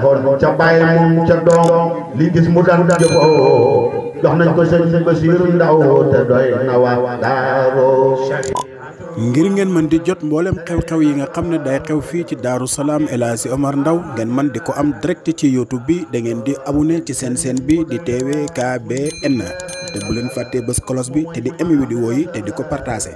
xool ca bàyyi moom ca doom li gis mu daan jëfoo jox nañ ko sëñ Basiiru Ndaw te doy na waa Daaru. ngir ngeen mën di jot mboolem xew-xew yi nga xam ne day xew fii ci Daaru Salaam El Hadji Omar Ndaw ngeen mën di ko am direct ci YouTube bi da ngeen di abonné ci seen chaîne bi di TVKBN te bu leen fàttee bës cloche bi te di aimé vidéo yi te di ko partagé.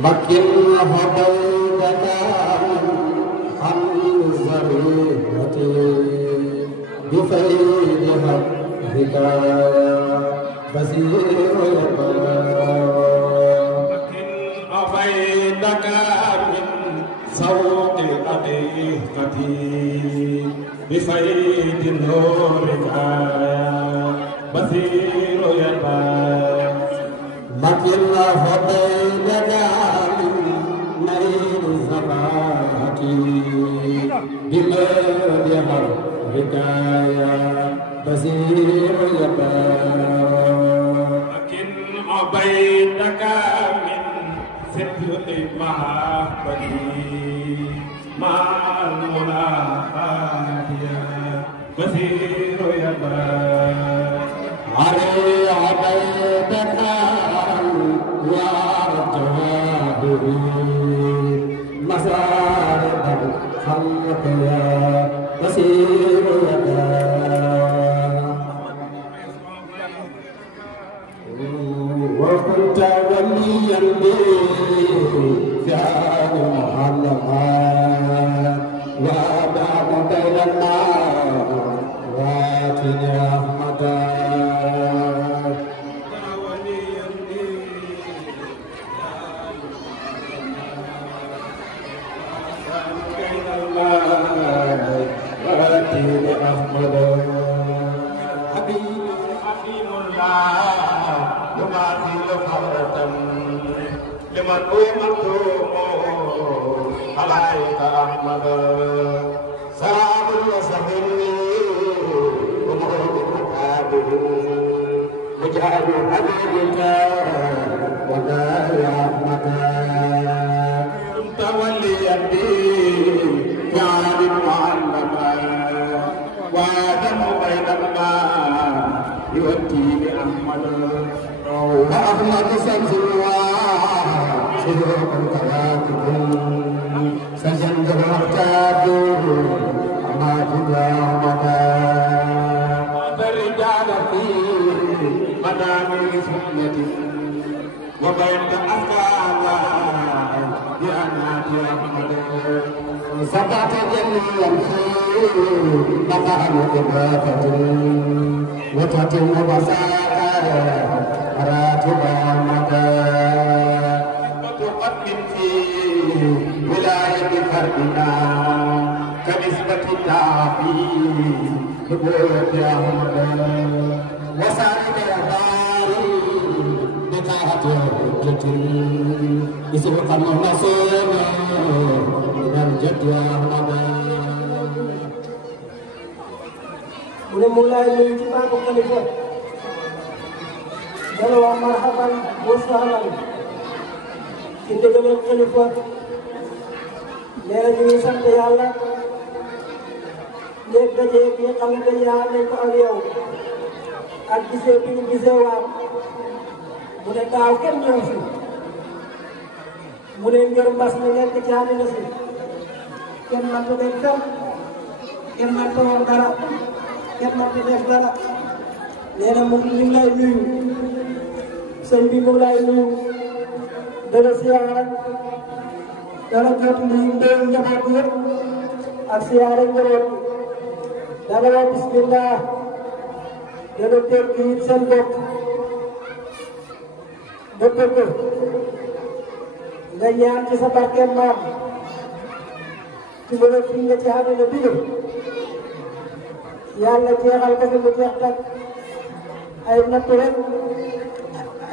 Makin hadaitana an zarihati bifaidiha hikaya basiru yabara makin abaidaka min sawti adihati bifaidin hikaya basiru yabara makin hadaitana بمدحر هدايا بصير يبار لكن عبيدك من ستر محبتي مع الملاقات بصير يبار علي عبيدك وارجوه مسارب الخلق يا بصير يدا وكنت وليا بي في عالم المعلمات وابعد بين النار واتني احمدا لمن أمرتم عليك أحمد سلام وسهل مجاهد حبيبك ولا يا أحمد كنت وليا بي يا عالم معلما وادم بين الماء يؤتي بأحمد وأحمد شمس سلوك الكواكب سجن المحتاج أما جدا مدى الرجال في مدامر سنتي وبين أفعال بأنات أحمد سبعة جميعا في مقام إبراهة وتتم بصائر راتب مدى ولاية فردنا كنسبة التعبير بقوة أحمد وسائل الداري بطاعة الحجة اسم قمر نصير من الجد أحمد من مولاي الإجتماع مختلفة قالوا مرحبا وسهلا ci dëggal xalifa nee na ñu ngi sant yàlla léegi dajeeg ñi xam ne dañuy ànd nañ ko ak yow ak gisee bi ñu gisee waat mu ne daaw kenn ñëw fi mu ne ngir mbas mi nekk ci àddina si kenn mënta def fenn kenn mënta woon dara kenn mënta def dara nee na mu ngi lay nuyu sëñ bi mu lay nuyu. dana siyaara dana jot lii mbéy njaboot yëpp ak siyaara njaboot dana wax bismillah dana dégg it seen bopp ba dëgg nga ñaan ci sa barkeem maam ci mën a fii nga ci àdduna bi yàlla jeexal ko fi mu jeex tak ay natt rek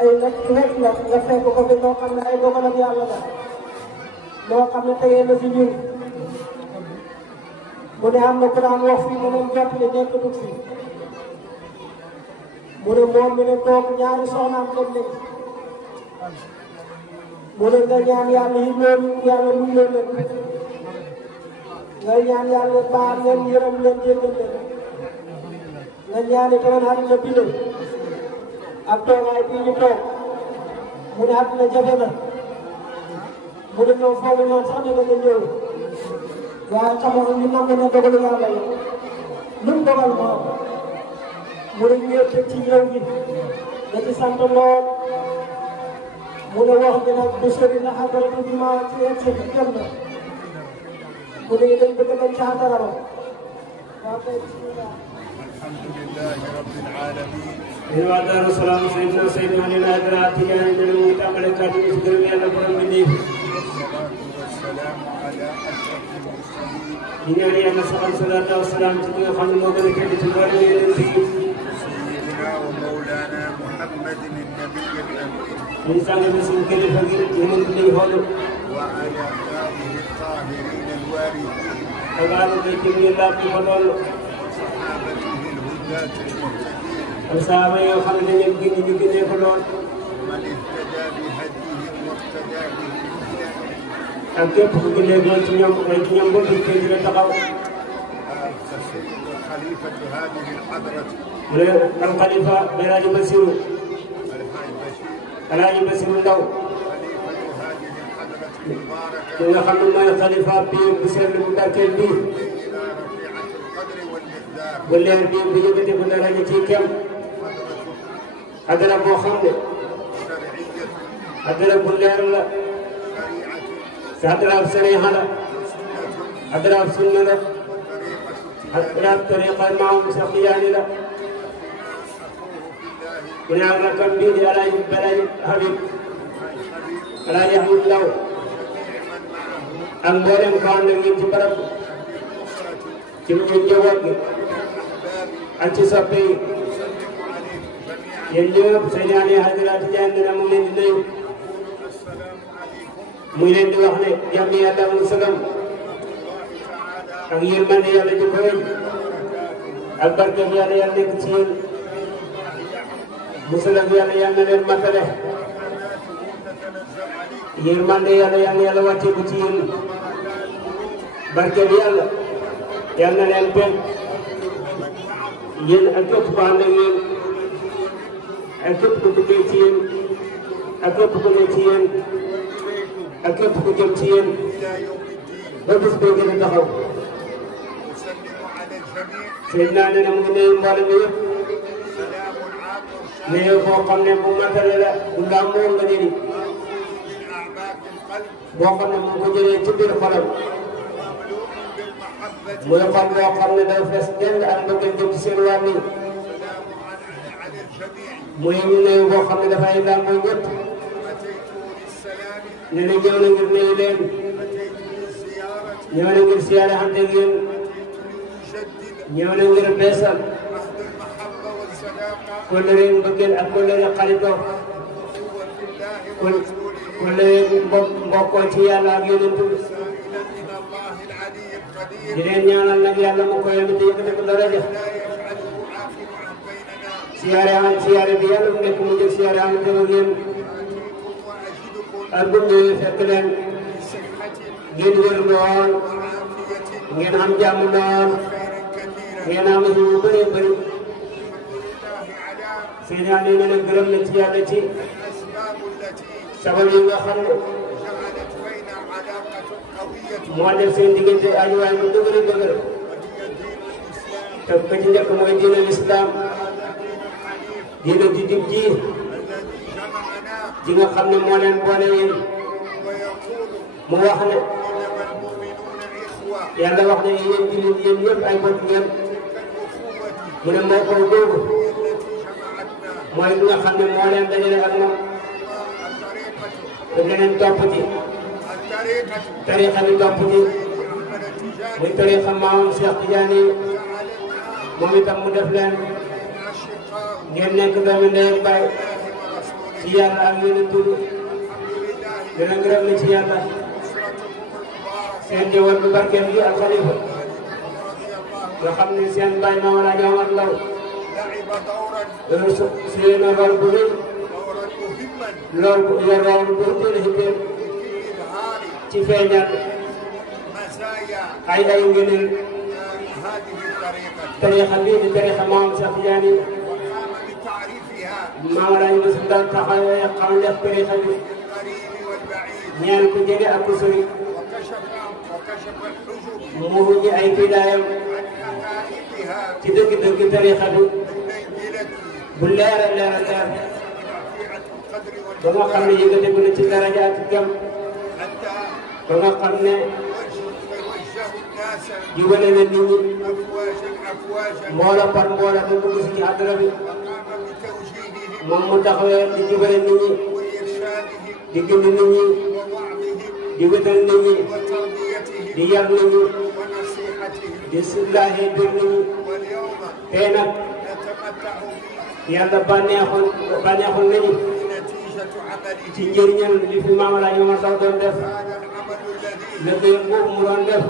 ay natt rek la nga fekk ko fi loo xam ne ay dogalam yàlla la loo xam ne tegee na si ñun mu ne am na ku daan wax fii mu ne jot li nekkatut fii mu ne moom mi ne toog ñaari soxnaam dem nañ mu ne nga ñaan yàlla yi loolu yàlla muy leen leen nga ñaan yàlla baal leen yërëm leen jéggal leen nga ñaani tamit àddina bi leen ak toogaay bii ñu toog mu ne àddina jafe na mu ne ñoom foofu ñoom sax ne dañu ñëw waaye xamoon ñu nangu na dogalu yàlla yi lu mu dogal moom mu ne ñu yëpp ci ñëw gi da ci sant lool mu ne wax bi nag bu sori na xadaratu bi ma ci yegg si jëm na mu ne dañ bëgg dem ci xadara ba waaw kay bismillah alhamdulillahi rabbil alamin in waa Daaru Salaam Seydina Seydina Ali la dara Tijaan ñu ngi tàmbale kàddu gi ci gërëm yàlla borom bi nii di ñaan yàlla saxal salaatu wa salaam ci ki nga xam ne moo gën a tedd ci mboolem yeneen yi sayyidina wa mawlana Muhammadin an-nabiy al-amin ñu sànni bi suñu kilifa gi ñu mën ko lay xool wa ala alihi at-tahirin al-waridin ak àll bi ci ñu laaj ci ko lool sahabatihi al-hudat al-muhtadin ak saaba yoo xam ne dañu gën ñu gënee ko lool man ihtada bi hadihim wa ihtada bihi ak képp ku gënee doon ci ñoom ay ci ñoom bëgg ci dina taxaw السيد الخليفة هذه الحضرة mu ne al xalifa Alaaji Basiru Alaaji Basiru Ndaw خليفة هذه الحضرة المباركة ki nga xam ne mooy xalifa bi bu sell bu barkeel bi إلى رفيعة القدر والمقدار bu leer bi bu yëkkati bu dara ñu ciy kem adara boo xam ne شرعية adara bu leer la شريعة sa adara ab sariixa la adara ab sunna la adara ab tariqa maam Cheikh Tidiane la mu ne ak rakam bii di Alaaji Balaaji Habib Alaaji Habib Ndaw ak mboolem ko ànd ak ñun ci barab ci ñu njaboot gi ak ci soppe yi yéen ñëpp Seydina Hadara Tijaan ne mu leen di nuyu muy leen di wax ne jàmm yàlla mu sagam ak yërmande yàlla ji ko wéy ak barke yàlla yàlla nekk ci yéen musal ak yàlla yàlla na leen matale yërmande yàlla yàlla wàcce ko ci yéen barke bi yàlla yàlla na leen benn yéen ak képp ku ànd ak yéen ak képp ku duggee ci yéen ak képp ku ne ci yéen ak képp ku jëm ci yéen ba bés boo gën a taxaw أسلم على الجميع sëñ naa ne mu ngi nuyu mboolem mi yëpp سلام عام شامل nuyu boo xam ne bu matale la bu làmboo nga jëriñ من أعماق القلب boo xam ne mu ngi ko jëlee ci biir xolam مملوء بالمحبة muy xol boo xam ne day fees dell ak mbëggeel jëm ci seen wàll yi سلام على الجميع muy nuyu boo xam ne dafay làmboo ñëpp أتيت للسلام nee na ñëw na ngir nuyu leen أتيت للزيارة ñëw na ngir siyaare xante ak yéen لأجدد ñëw na ngir beesal عهد المحبة والصداقة kóllëre mbëggeel ak kóllëre xaritoo والأخوة في الله kon ورسوله kóllëre mbokkoo ci yàlla ak yonent bi سائلا من الله العلي القدير di leen ñaanal nag yàlla mu koy yónni te yëkkati ko daraja لا يجعله عاقب عن بيننا siyaare bi yàlla mu nekk mu jël siyaare am te ak yéen وأجدكم ak bu ñëwee fekk leen بصحة ngeen wér lool وعافية ngeen am jàmm lool خير كثيرا ngeen am yu bëree bëri الله على Seydina nee na gërëm na ci yàlla ci الأسباب التي sabab yi nga xam ne جعلت بين علاقة قوية moo def seen diggante ajuwaay bu dëgër dëgër وهي دين الإسلام te ko ci njëkk mooy diine lislaam diine ji jub ji الذي جمعنا ji nga xam ne moo leen boole yéen ويقول mu wax ne إنما المؤمنون إخوة yàlla wax ne yéen jullit yéen ñëpp ay bokk ngeen كالأخوة mu ne moo ko googu التي جمعتنا mooy li nga xam ne moo leen dajale ak moom الطريقة te leneen topp ci الطريقة tarixa bi topp ci محمد التجاري muy tarixa maamam Cheikh Tidiane جعلتنا moom itam mu def leen أشقاء ngeen nekk doomi ndey ak baay الله ورسوله ci yàlla ak yonent bi الحمد لله dina gërëm na ci yàlla أسرتكم المباركة seen njaboot bu barkeel gi ak xalifa nga xam ne seen baay Maam Alaaji Omar Ndaw لعب دورا suyee na rôle bu rëy دورا مهما loolu yor rôle bu teel في إظهار ci feeñal مزايا ay ngëneel هذه الطريقة tariixa bii di tariixa Maam Cheikh Tidiane وقام بتعريفها Maam Alaaji Moussa daal taxawee xam def tariixa bi للقريب والبعيد ñeel ku jege ak ku sori وكشف الحجب mu wuññi ay bidaayam عن حقائقها ci dëgg-dëgg tariixa bi بالليلة bu leer a leer a leer رفيعة القدر ba nga xam ne yëkkatiku na ci daraja ak gam حتى ba nga xam ne وجه الناس jubale na nit ñi أفواجا أفواجا mboola par mboola ba dugg si ci àdduna bi وقام بتوجيههم moom mu taxawee di jubale nit ñi وإرشادهم di gindi nit ñi ووعظهم di wétal nit ñi وتربيتهم di yar nit ñi ونصيحتهم di sullaaxee bir nit ñi واليوم tey nag نتمتع yàlla bànneexul nit ñi بنتيجة عمله ci njëriñal li fi Maam Alaaji Omar Ndaw doon def هذا العمل الذي liggéey boobu mu doon def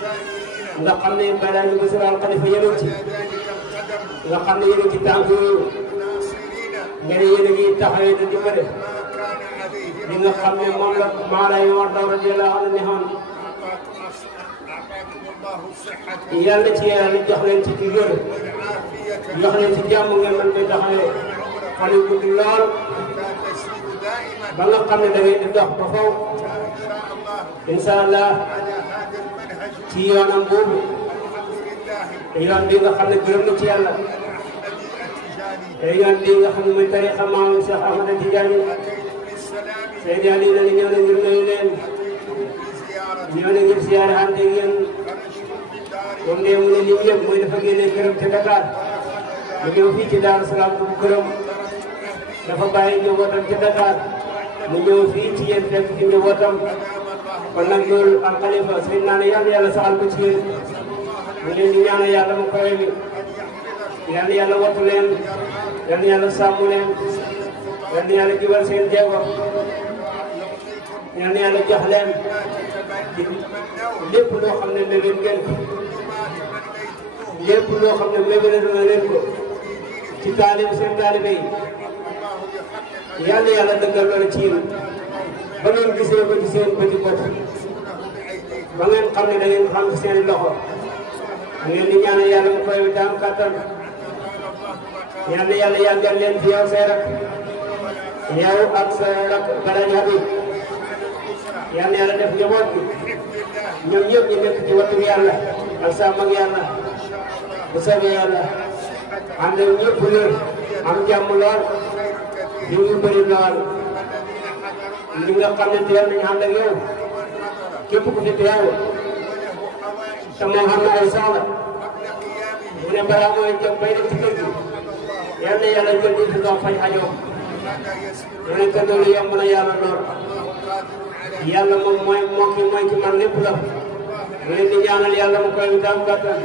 الإنسانيين nga xam ne balaa ñu gëstu al xalifa yéen ci ذلك القدم nga xam ne yéen ci tànk yooyu ناصرين nga ne yéen a ngi taxawee di dimbale ما كان عليه li nga xam ne moom la Maam Alaaji Omar Ndaw radiyallaahu anhu ne xoon أعطاكم الله الصحة yàlla ci yàlla jox leen ci wér والعافية jox leen ci jàmm ngeen mën koy taxawee fan yu gudd lool لا تسير دائما ba nga xam ne da ngay di dox ba faw إن شاء الله incha allah على هذا المنهج ci yoonam boobu الحمد لله te yoon bi nga xam ne gërëm na ci yàlla التجاني te yoon bi nga xam ne mooy tariixa Maam Cheikh Ahmada Tidiane أتيت بالسلام Seydi Ali na ñëw na ngir nuyu leen بزيارة ñëw na ngir siyaare ànd ak yéen خرجت من داري moom ne mu ne lii yëpp mooy dafa génnee këram te Dakar mu ñëw fii ci Daaru Salaam bu këram dafa bàyyi njabootam ci Dakar mu ñëw fii ci yéen fekk ci njabootam kon nag loolu al xalifa sëñ naa ne yàlla saxal ko ci yéen mu leen di ñaanal yàlla mu koy mi yàlla wattu leen yàlla sàmm leen yàlla jubal seen jéego yàlla jox leen lépp loo xam ne mébét ngeen ko lépp loo xam ne mébét na leen ko ci taalib seen taalibe yi yàlla dëggal loolu ci yéen ba ngeen gisee ko ci seen bëti bët ba ngeen xam ne da ngeen xam ci seen loxo da ngeen di ñaanal yàlla mu koy daam kàttan yàlla yàggal leen fi yow say rak yow ak sa rak Balaji Habib yàlla def njaboot bi ñoom ñëpp ñu nekk ci wattu yàlla ak sàmm ak yàlla bu soobee yàlla am na ñëpp wér am jàmm lool li mu bëri lool li nga xam ne teel nañu ànd ak yow képp ku fi teew te moom xam na ay soxla mu ne balaa mooy jóg bay dem ci kër gi yàlla jël di doon faj aajo mu ne que loolu yomb na yàlla lool yàlla moom mooy ki man lépp la mu leen di ñaanal yàlla mu koy daam kàttan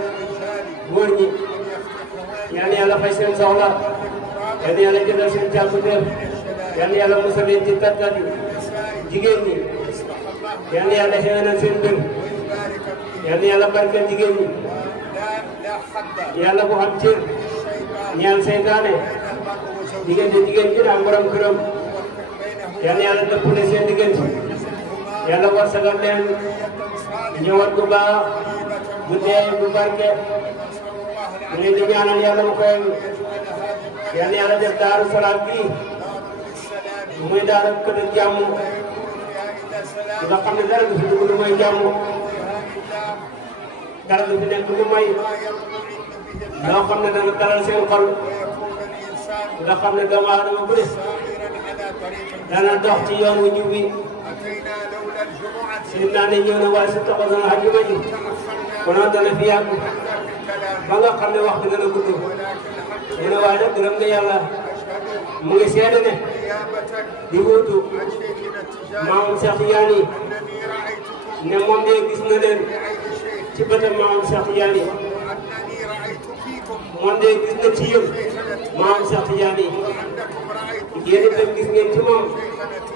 góor ñi yàlla fay seen soxla yàlla jëndal seen càkkutéef yàlla musal leen ci tattat yi jigéen ñi yàlla xéwénal seen mbir yàlla barkeel jigéen ñi yàlla bu xam cër ñaan seytaane diggante jigéen ji ak borom këram yàlla dëppale seen diggante yàlla warsagal leen ñëwaat bu baax bu teey bu barke mu leen di ñaanal yàlla mu koy yàlla def Daaru Salaam bii muy daara kër jàmm nga xam ne dara du fi dugg lu may jàmm dara du fi nekk lu may loo xam ne dana dalal seen xol nga xam ne doomu aadama bu ne dana dox ci yoon wu ñëw bi seen naa ne ñëw na waaye su taxaw dana àjjuma ji konoon dana fi yàgg ba nga xam ne waxtu dana gudd mu ne waaye nag gërëm nga yàlla mu ngi seede ne di wuutu maamam Cheikh Tidiane ne moom de gis na leen ci bëtam maamam Cheikh Tidiane moom de gis na ci yéen maamam Cheikh Tidiane yéen itam gis ngeen ci moom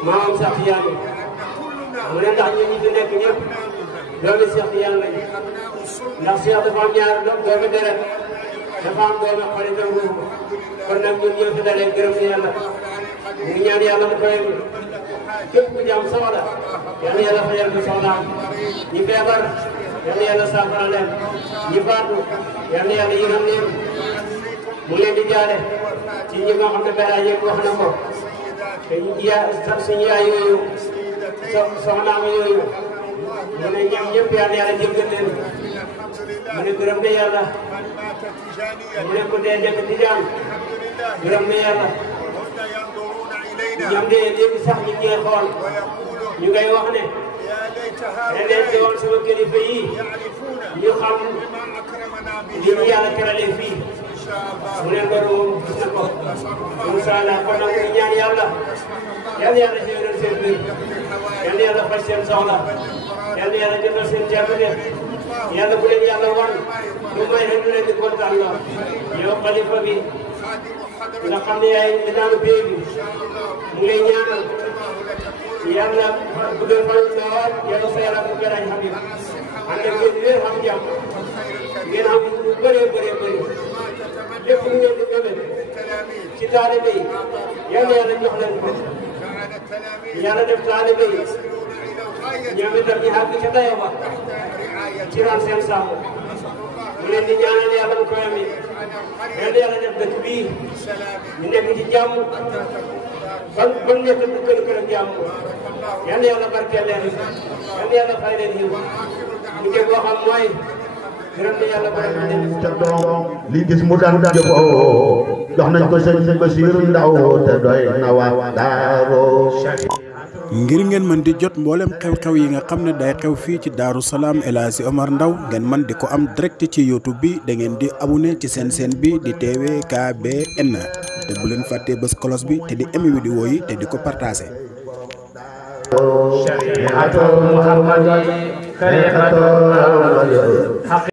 maamam Cheikh Tidiane mu ne ndax ñun ñi fi nekk ñëpp doomi Cheikh Tidiane lañu ndax Cheikh dafa am ñaar doomi deret dafa am doomi xoli te ruux kon nag ñun ñoo fi dalee gërëm yàlla ñu ngi ñaan yàlla mu koy képp ku jàmm soxla yal na yàlla fajal ko soxlaam ñi feebar yal na yàlla saafara leen ñi faatu yal na yàlla yërëm leen mu leen di jaale ci ñi nga xam ne balaa yëpp wax na ko te suñu yaay yooyu soxnaam yooyu mu ne ñoom ñëpp yal na yàlla jéggal leen mu ne gërëm na yàlla mu ne ko dee nekk tijaan gërëm na yàlla ñoom de léegi sax ñu ngi xool ñu ngay wax ne leen di woon sama kilifa yi ñu xam li ñu yàlla teralee fii mu ne loolu moom gis na ko incha allah kon nag ñu ñaan yàlla yal na yàlla jëndal seen mbir yal na yàlla faj seen soxla yal na yàlla jëndal seen jàppale yàlla bu leen yàlla wan lu may rek lu leen di kontaan la yow xalifa bi nga xam ne yaay li daanu bee bi mu ngi ñaanal yàlla bu dee fan lool yàlla sa yàlla bu gën a Habib ànd ak yéen wér am jàmm ngeen am lu bëree bëree bëri lépp lu ngeen di gëmee ci taalibe yi yàlla yàlla jox leen ko yàlla def taalibe yi ñoom itam ñu àgg ca dayo ba ci ran seen sàmm mu leen di ñaanal yàlla mu koy ami yàlla yàlla def dëkk bii ñu nekk ci jàmm ban nekk bu kër ak jàmm yàlla yàlla barkeel leen yàlla yàlla fay leen yiw ñu ngi boo xam mooy gërëm na yàlla borom na leen ca doom li gis mu daan jëfoo jox nañ ko sëñ Basiiru Ndaw te doy na waa Daaru ngir ngeen mën di jot mboolem xew-xew yi nga xam ne day xew fii ci Daaru Salaam El Hadji Omar Ndao ngeen mën di ko am direct ci YouTube bi da ngeen di abonné ci seen bi di TVKBN te bu leen fàttee bës cloche bi te di aimé vidéo yi te di ko partagé.